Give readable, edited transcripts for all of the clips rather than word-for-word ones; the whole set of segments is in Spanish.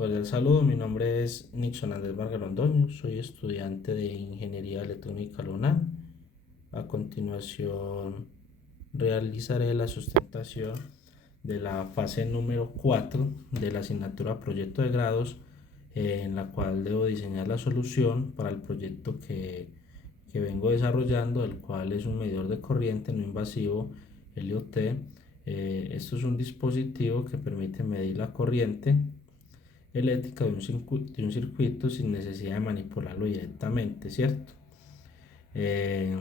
Cordial saludo, mi nombre es Nixon Andrés Vargas Londoño, soy estudiante de Ingeniería Electrónica LUNAM. A continuación realizaré la sustentación de la fase número 4 de la asignatura Proyecto de Grados, en la cual debo diseñar la solución para el proyecto que vengo desarrollando, el cual es un medidor de corriente no invasivo LOT. Esto es un dispositivo que permite medir la corriente eléctrica de un circuito sin necesidad de manipularlo directamente, ¿cierto? Eh,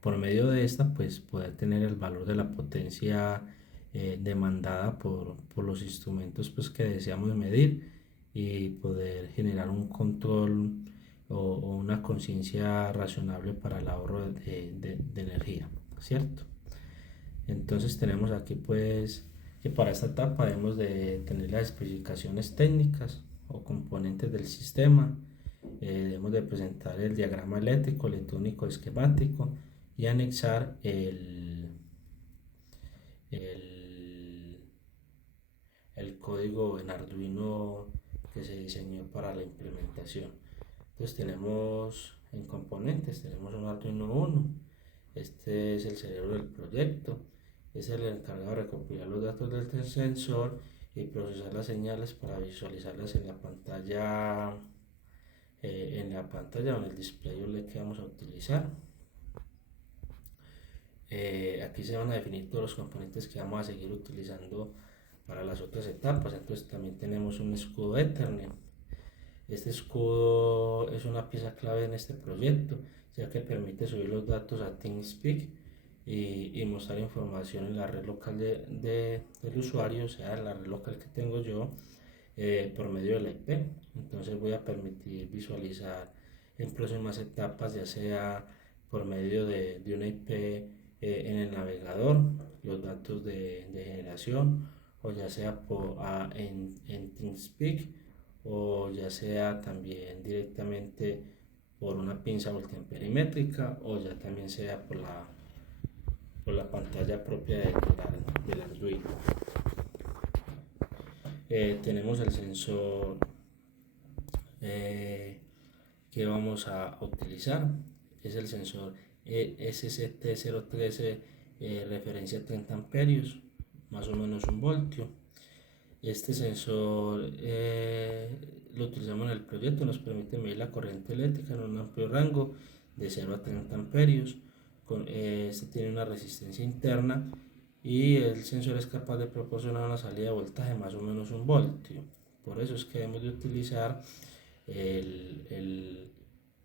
por medio de esta, pues poder tener el valor de la potencia demandada por los instrumentos pues, que deseamos medir y poder generar un control o una conciencia razonable para el ahorro de energía, ¿cierto? Entonces tenemos aquí pues que para esta etapa debemos de tener las especificaciones técnicas o componentes del sistema. Debemos de presentar el diagrama eléctrico, electrónico, esquemático y anexar el, el código en Arduino que se diseñó para la implementación. Entonces tenemos en componentes, tenemos un Arduino 1. Este es el cerebro del proyecto, es el encargado de recopilar los datos del sensor y procesar las señales para visualizarlas en la pantalla o en el display OLED que vamos a utilizar. Aquí se van a definir todos los componentes que vamos a seguir utilizando para las otras etapas. Entonces también tenemos un escudo Ethernet. Este escudo es una pieza clave en este proyecto, ya que permite subir los datos a TeamSpeak y mostrar información en la red local del usuario, o sea, la red local que tengo yo, por medio de la IP. Entonces voy a permitir visualizar en próximas etapas, ya sea por medio de una IP en el navegador, los datos de generación, o ya sea en TeamSpeak, o ya sea también directamente por una pinza voltamperimétrica, o ya también sea por la pantalla propia del Arduino. Tenemos el sensor que vamos a utilizar, es el sensor SCT013, referencia 30 amperios, más o menos 1 voltio. Este sensor lo utilizamos en el proyecto, nos permite medir la corriente eléctrica en un amplio rango de 0 a 30 amperios. Este tiene una resistencia interna y el sensor es capaz de proporcionar una salida de voltaje más o menos 1 voltio. Por eso es que debemos de utilizar el, el,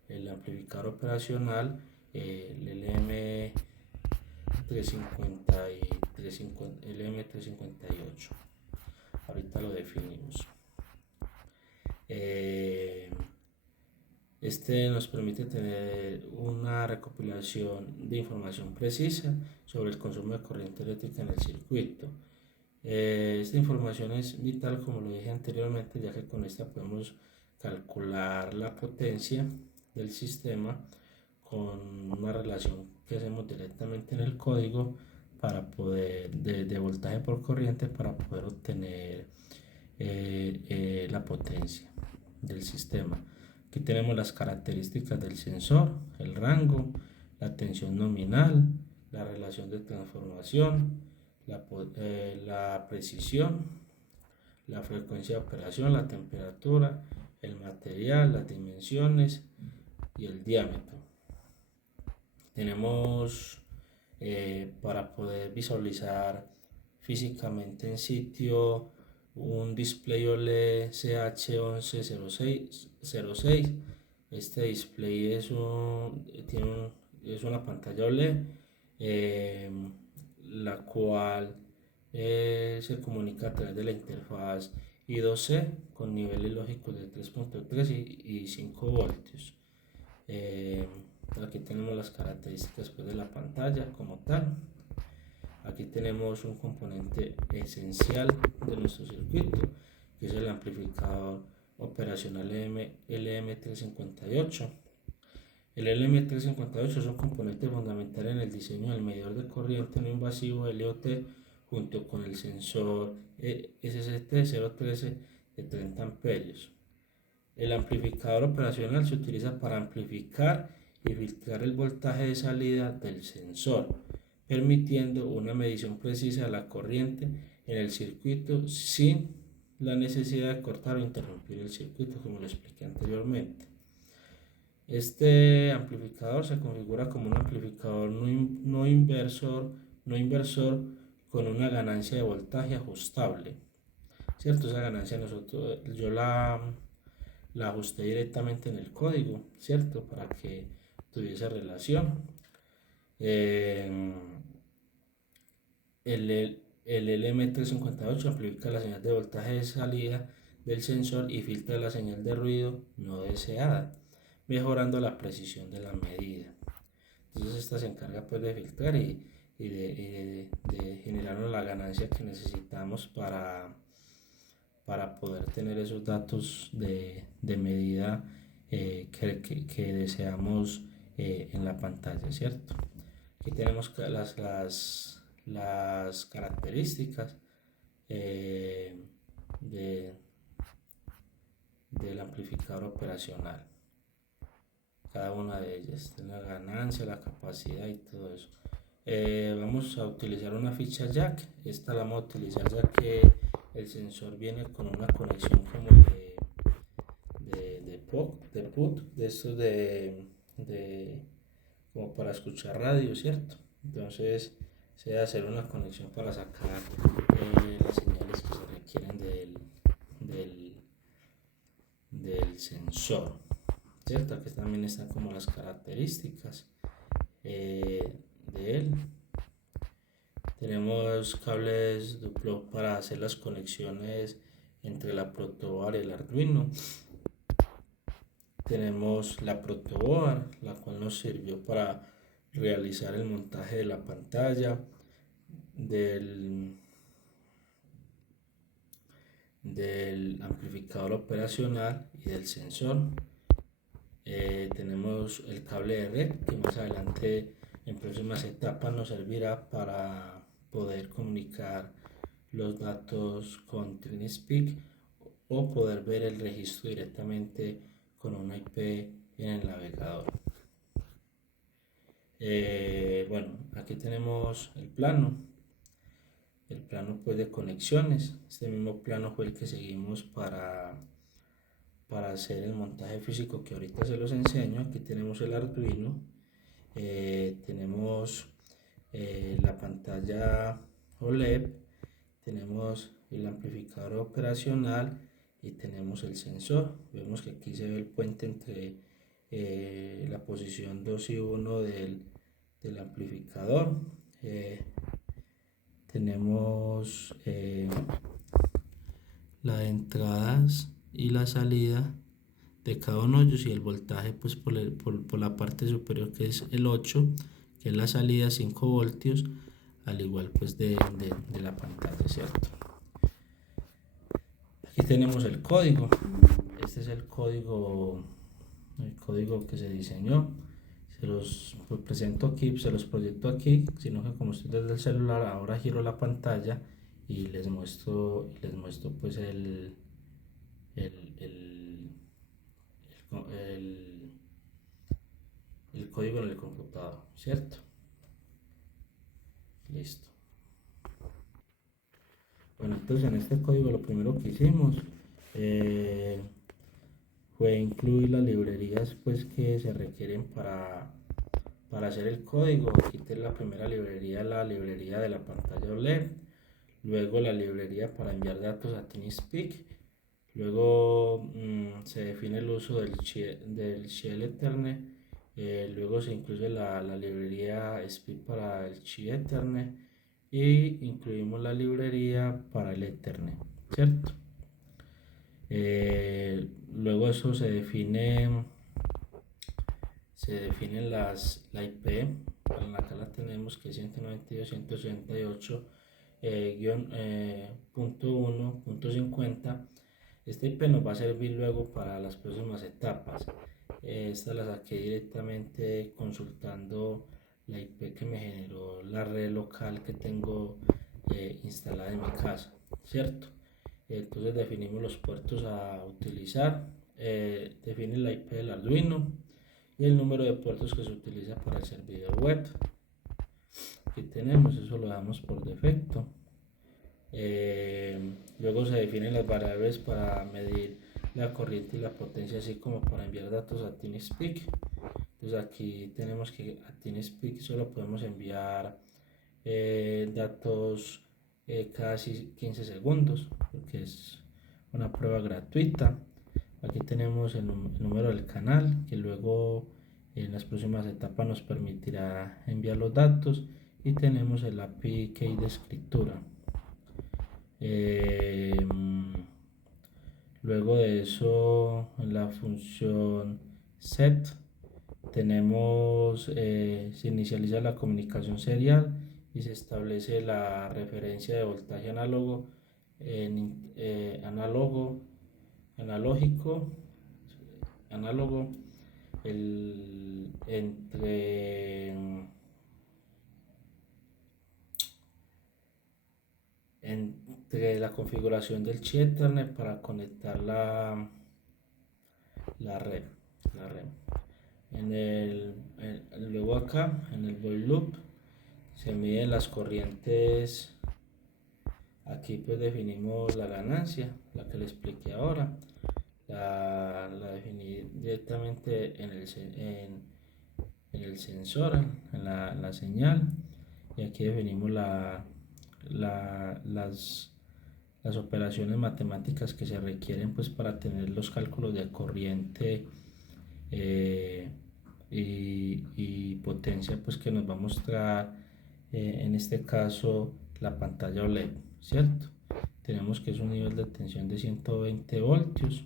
el amplificador operacional, el LM358. Ahorita lo definimos. Este nos permite tener una recopilación de información precisa sobre el consumo de corriente eléctrica en el circuito. Esta información es vital, como lo dije anteriormente, ya que con esta podemos calcular la potencia del sistema con una relación que hacemos directamente en el código para poder, de voltaje por corriente, para poder obtener la potencia del sistema. Aquí tenemos las características del sensor, el rango, la tensión nominal, la relación de transformación, la precisión, la frecuencia de operación, la temperatura, el material, las dimensiones y el diámetro. Tenemos para poder visualizar físicamente en sitio un display OLED CH1106. Este display es una pantalla OLED, la cual se comunica a través de la interfaz I2C con niveles lógicos de 3.3 y 5 voltios. Aquí tenemos las características pues, de la pantalla como tal. Aquí tenemos un componente esencial de nuestro circuito, que es el amplificador operacional LM358. El LM358 es un componente fundamental en el diseño del medidor de corriente no invasivo LOT junto con el sensor SST013 de 30 amperios. El amplificador operacional se utiliza para amplificar y filtrar el voltaje de salida del sensor, permitiendo una medición precisa de la corriente en el circuito sin la necesidad de cortar o interrumpir el circuito, como lo expliqué anteriormente. Este amplificador se configura como un amplificador no inversor con una ganancia de voltaje ajustable, ¿cierto? Esa ganancia yo la ajusté directamente en el código, ¿cierto? Para que tuviese relación. El LM358 amplifica la señal de voltaje de salida del sensor y filtra la señal de ruido no deseada, mejorando la precisión de la medida. Entonces esta se encarga pues de filtrar de generarnos la ganancia que necesitamos para poder tener esos datos de medida que deseamos en la pantalla, ¿cierto? Aquí tenemos las características del amplificador operacional. Cada una de ellas, la ganancia, la capacidad y todo eso. Vamos a utilizar una ficha jack. Esta la vamos a utilizar ya que el sensor viene con una conexión como de put, de estos como para escuchar radio, ¿cierto? Entonces se debe hacer una conexión para sacar las señales que se requieren del sensor, ¿cierto? Aquí también están como las características de él. Tenemos cables duplo para hacer las conexiones entre la protoboard y el Arduino. Tenemos la protoboard, la cual nos sirvió para realizar el montaje de la pantalla, del amplificador operacional y del sensor. Tenemos el cable de red que más adelante en próximas etapas nos servirá para poder comunicar los datos con TrinSpeak o poder ver el registro directamente con una IP en el navegador. Bueno, aquí tenemos el plano pues de conexiones. Este mismo plano fue el que seguimos para hacer el montaje físico que ahorita se los enseño. Aquí tenemos el Arduino, tenemos la pantalla OLED, tenemos el amplificador operacional y tenemos el sensor. Vemos que aquí se ve el puente entre la posición 2 y 1 del amplificador. Tenemos las entradas y la salida de cada uno de ellos y el voltaje pues por la parte superior, que es el 8, que es la salida 5 voltios, al igual pues de la pantalla, ¿cierto? Aquí tenemos el código. Este es el código que se diseñó. Se los presento aquí, se los proyecto aquí, sino que como estoy desde el celular, ahora giro la pantalla y les muestro pues el código en el computador, ¿cierto? Listo. Bueno, entonces en este código lo primero que hicimos fue incluir las librerías pues que se requieren para hacer el código. Aquí está la primera librería, la librería de la pantalla OLED, luego la librería para enviar datos a TeamSpeak, luego se define el uso del shell Ethernet, luego se incluye la librería Speak para el shell Ethernet y incluimos la librería para el Ethernet, ¿cierto? Luego eso se define la IP, acá la tenemos, que es 192.168.1.50. Esta IP nos va a servir luego para las próximas etapas. Esta la saqué directamente consultando la IP que me generó la red local que tengo instalada en mi casa, ¿cierto? Entonces definimos los puertos a utilizar, define la IP del Arduino y el número de puertos que se utiliza para el servidor web. Aquí tenemos, eso lo damos por defecto. Luego se definen las variables para medir la corriente y la potencia, así como para enviar datos a TeamSpeak. Entonces aquí tenemos que a TeamSpeak solo podemos enviar datos cada 15 segundos, porque es una prueba gratuita. Aquí tenemos el número del canal, que luego en las próximas etapas nos permitirá enviar los datos, y tenemos el API key de escritura. Luego de eso, en la función set tenemos, se inicializa la comunicación serial y se establece la referencia de voltaje analógico entre la configuración del chip Ethernet para conectar la red. Luego acá en el void loop se miden las corrientes. Aquí pues definimos la ganancia, la que le expliqué ahora, la definí directamente en el sensor, en la señal, y aquí definimos las operaciones matemáticas que se requieren pues para tener los cálculos de corriente y potencia pues que nos va a mostrar en este caso la pantalla OLED, ¿cierto? Tenemos que es un nivel de tensión de 120 voltios.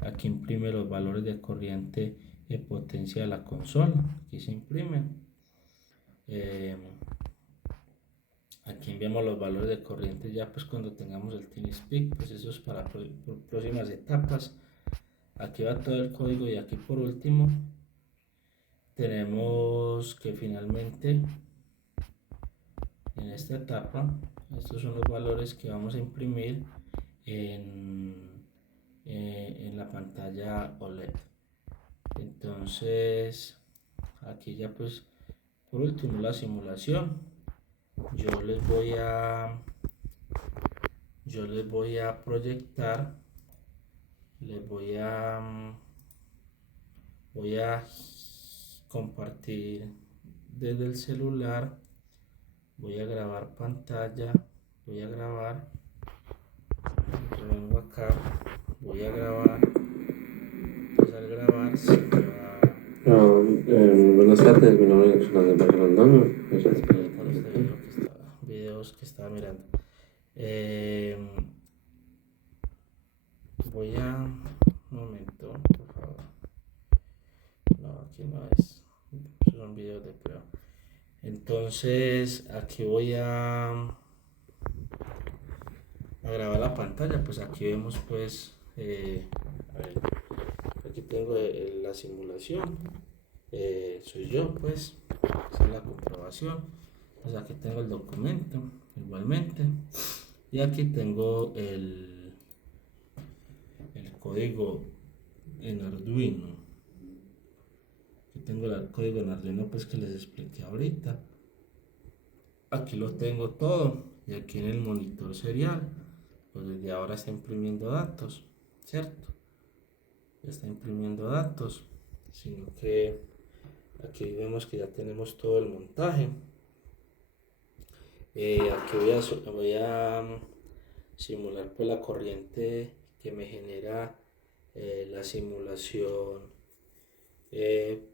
Aquí imprime los valores de corriente y potencia de la consola, aquí se imprime. Aquí enviamos los valores de corriente ya pues cuando tengamos el TeamSpeak, pues eso es para próximas etapas. Aquí va todo el código, y aquí por último tenemos que finalmente en esta etapa estos son los valores que vamos a imprimir en la pantalla OLED. Entonces aquí ya pues por último la simulación. Yo les voy a proyectar, voy a compartir desde el celular, voy a grabar pantalla, voy a grabar, yo vengo acá, voy a grabar, pues al grabar se va. Buenas tardes, mi nombre es Fernando Rondón. Videos que estaba mirando. Voy a un momento, por favor. No, aquí no es. Son videos de prueba. Entonces aquí voy a grabar la pantalla. Pues aquí vemos pues a ver, aquí tengo la simulación. Soy yo pues, esa es la comprobación. Pues aquí tengo el documento igualmente, y aquí tengo el código en Arduino. Aquí tengo el código en Arduino pues que les expliqué ahorita. Aquí lo tengo todo, y aquí en el monitor serial pues desde ahora está imprimiendo datos, ¿cierto? Está imprimiendo datos, sino que aquí vemos que ya tenemos todo el montaje. Aquí voy a simular pues la corriente que me genera la simulación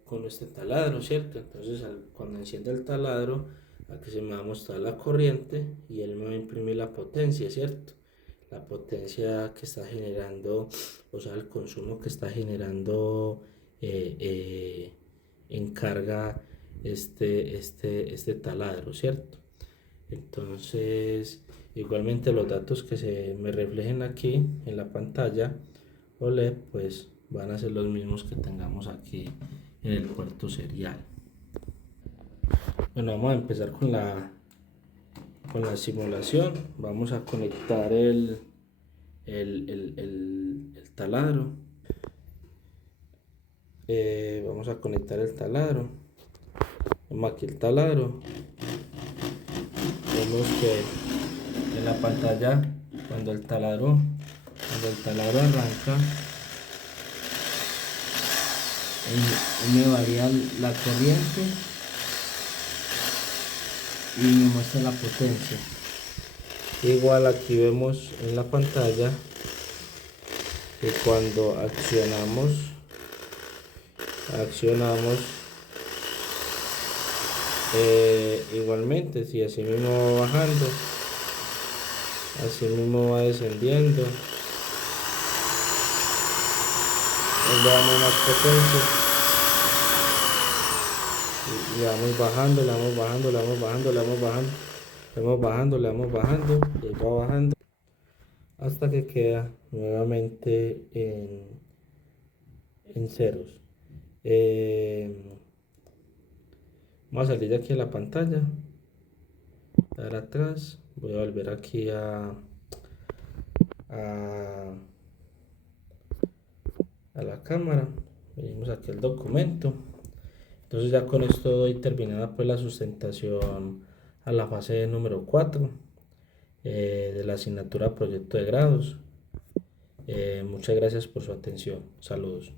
con este taladro, ¿cierto? Entonces cuando encienda el taladro, aquí se me va a mostrar la corriente y él me va a imprimir la potencia, ¿cierto? La potencia que está generando, o sea, el consumo que está generando en carga este taladro, ¿cierto? Entonces igualmente los datos que se me reflejen aquí en la pantalla OLED pues van a ser los mismos que tengamos aquí en el puerto serial. Bueno, vamos a empezar con la con la simulación. Vamos a conectar el taladro. Vamos a conectar el taladro. Vamos aquí el taladro. Vemos que en la pantalla cuando el taladro arranca, me varía la corriente y me muestra la potencia. Igual aquí vemos en la pantalla que cuando accionamos igualmente, si así mismo va bajando, así mismo va descendiendo, le damos más potencia y le vamos bajando, le vamos bajando, le vamos bajando, le vamos bajando, le vamos bajando, le vamos bajando, y va bajando hasta que queda nuevamente en ceros. Vamos a salir de aquí a la pantalla, dar atrás, voy a volver aquí a la cámara, venimos aquí al documento. Entonces ya con esto doy terminada pues la sustentación a la fase número 4 de la asignatura proyecto de grados. Muchas gracias por su atención, saludos.